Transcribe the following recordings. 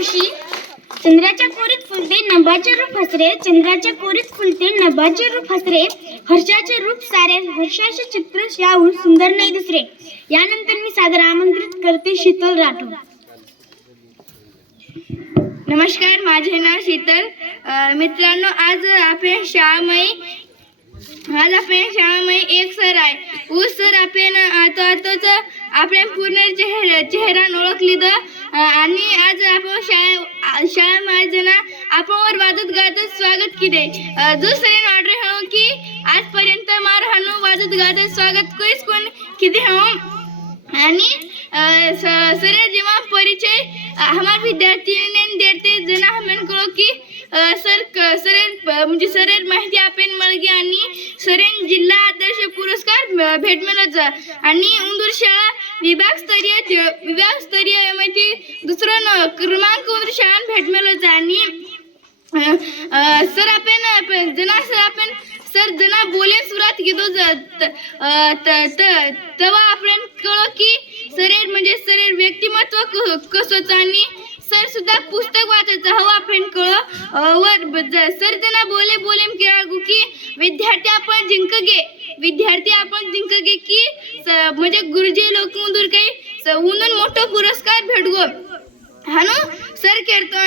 खुशी चंद्राच्या कोरीत फुलते नभाचे रूप हसरे, चंद्राच्या कोरीत फुलते नभाचे रूप हसरे, हर्षाचे रूप सारे हर्षाचे चित्र याहून सुंदर नाही दुसरे. यानंतर मी सादर आमंत्रित करते शीतल राठोड. नमस्कार, माझे नाव शीतल. मित्रांनो, आज आपल्या शाळेमध्ये एक सर आहे. उस सर आपण आताच आपल्या पूर्ण चेहरा ओळखली आणि आज आपण शाळेमध्ये आपण वाजत गाजत स्वागत केले. दुसरे ऑर्डर हो की आजपर्यंत मार हाणू वाजत गाजत स्वागत कोईस कोण किती हो. आणि सर जेव्हा परिचय हमारे विद्यार्थी ने देते जना हमें कळो की म्हणजे सर माहिती आपण मळगी आणि सरेन जिल्हा आदर्श पुरस्कार भेट मिळत आणि उंदूर शाळा विभागस्तरीय माहिती दुसरं क्रमांक उंदूर शाळा भेट मिळत आणि सर जना बोले सुरुवात घेतो तेव्हा आपण कळो की सरेर म्हणजे सरेर व्यक्तिमत्व कसं आणि सर सुद्धा पुस्तक वाचायचं हवं आपण कळो. वर सर जना बोले केळगू की विद्यार्थी आपण जिंक गे की म्हणजे गुरुजी लोक उंदूर काही उंदून मोठा पुरस्कार भेटगो हानो सर करतो.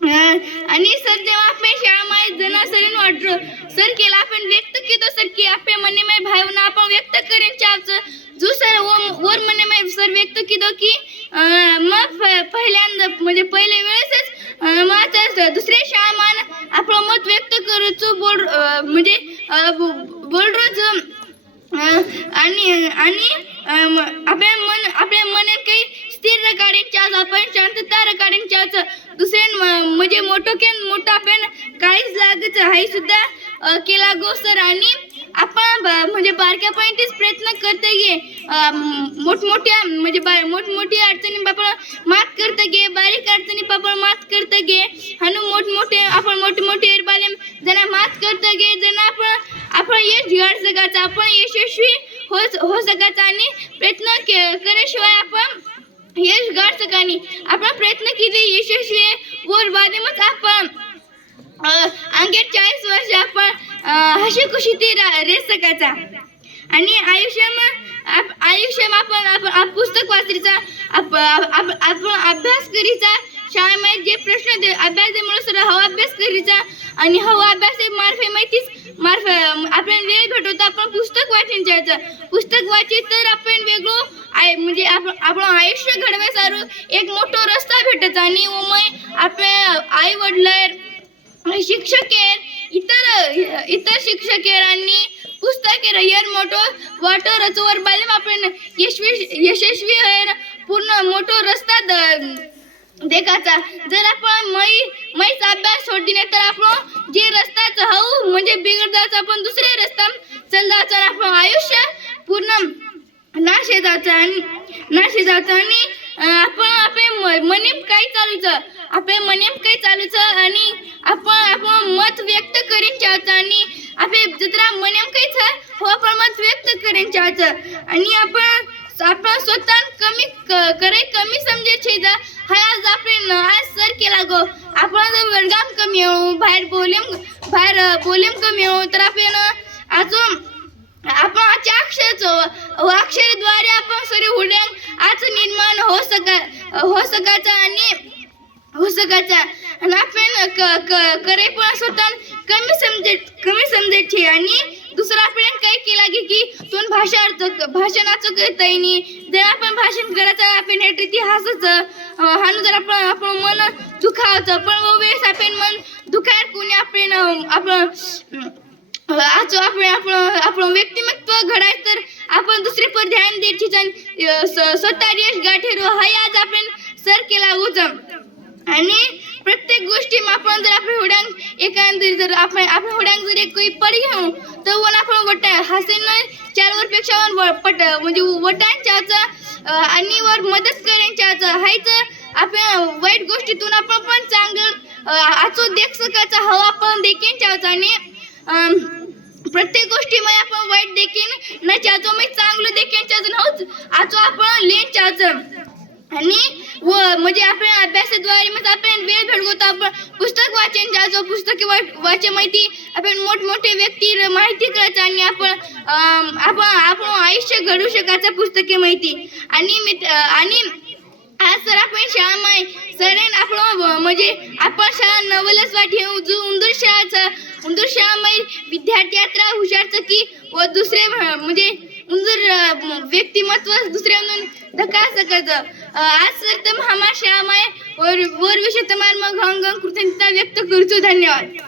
आणि सर जेव्हा आपण शाळेमध्ये जना सरेन वाटतो सर केला आपण व्यक्त केतो सर की आपल्या मने में भावना आपण व्यक्त करेन चाहतो जो सर वर मने में सर व्यक्त केतो की मग पहिल्यांदा म्हणजे पहिले वेळेसच माझ्या दुसऱ्या शाळेमान आपलं मत व्यक्त करूचो म्हणजे बोलरोज आणि आपल्या मनात काही स्थिर रकाड्यांच्या आपण शांतता रकाड्यांच्या दुसऱ्या म्हणजे मोठं आपण काहीच लागत आहे सुद्धा केला गो सर. आणि आपण म्हणजे बारक्यापर्यंतच प्रयत्न करते गे मोठमोठी अडचणी आपण मात करते गे बारीक अडचणी आपण मात करते गे हनु मोठमोठे एरबाले जना मात करते गे जना आपण यश गाड सकायचं आपण यशस्वी हो सकायचं आणि प्रयत्न केल्याशिवाय आपण यश गाड सकानी आपण प्रयत्न केले यशस्वी वर बादेमच आपण अंगे 40 वर्ष आपण हशी खुशी ती रे सकायचा. आणि आयुष्यात आपण पुस्तक वाचायचा आपण अभ्यास करीचा शाळेमध्ये जे प्रश्न अभ्यास म्हणून सर हवा अभ्यास करीचा आणि हवा अभ्यास आपण वेळ भेटवतो आपण पुस्तक वाचून जायचं पुस्तक वाचित तर आपण वेगळं म्हणजे आपण आयुष्य घडवायचं एक मोठा रस्ता भेटत आणि आपल्या आई वडील शिक्षक इतर शिक्षक आणि पुस्तक यार मोठो वाटो रचवर बाले आपण यशस्वी पूर्ण मोठो रस्ता देखाचा. जर आपण मैच अभ्यास सोडली तर आपण जे रस्ता हवं म्हणजे बिघडदाचा आपण दुसरे रस्ता चालदाचा आपण आयुष्य पूर्ण नाश जायचं आणि आपण आपल्या मनेम काही चालूचं आणि आपण मत व्यक्त करीन चाहतं आणि आपले जत्रा मनेम काहीच हो आपण मत व्यक्त करीन चाहतं आणि आपण स्वतः कमी समजे आज आपण आज सर केला गो आपण जर वर्गाम कमी हो बाहेर बोलेम कमी हो तर आपण अक्षरद्वारे आपण सरी हुड्यान आज निर्माण हो सकायचा आणि आपण करे पण स्वतः कमी समजायचे. आणि दुसरं आपण काय केला की दोन भाषणाचं करता येईल जर आपण भाषण करायचं आपण हे हसायचं हाणू जर आपण मन दुखावचं पण वेळेस आपण मन दुखायला कोणी आपण व्यक्तिमत्व घडायचं तर आपण दुसरे पर ध्यान द्यायची स्वतः यश गाठेरो हाय आज आपण सर केला उजम. आणि प्रत्येक गोष्टी आपण जर आपल्या होड्यांग एखादी जर आपण होड्यांग जर एक पड घेऊ तर वन आपण हसेन 4 वर्षपेक्षा पट म्हणजे वटांच्याचं आणि वर मदत करायच्याचं हायच आपण वाईट गोष्टीतून आपण पण चांगलं आचो देख सकायचं हवा आपण देखील चाहतो आणि प्रत्येक गोष्टीमध्ये आपण वाईट देखील न चाहतो मी चांगलं देखील चाहतो आचो आपण लेन चाहतो. आणि व म्हणजे आपण अभ्यासाद्वारे मग आपण वेळ भेटतो आपण पुस्तक वाचन जायचो पुस्तके वाचन माहिती आपण मोठमोठे व्यक्ती माहिती कळत आणि आपण आयुष्य घडू शकायचं पुस्तके माहिती आणि आज सर आपण शाळामाय सर आपण म्हणजे आपण शाळा नवलच वाटे उंदूर शाळामाय विद्यार्थी यात्रा हुशारचं की व दुसरे म्हणजे उंदूर व्यक्तिमत्व दुसऱ्या धक्का सकत आज सर तर हमार शाळामाय वर विषय तुम्हाला मग कृतज्ञता व्यक्त करतो धन्यवाद.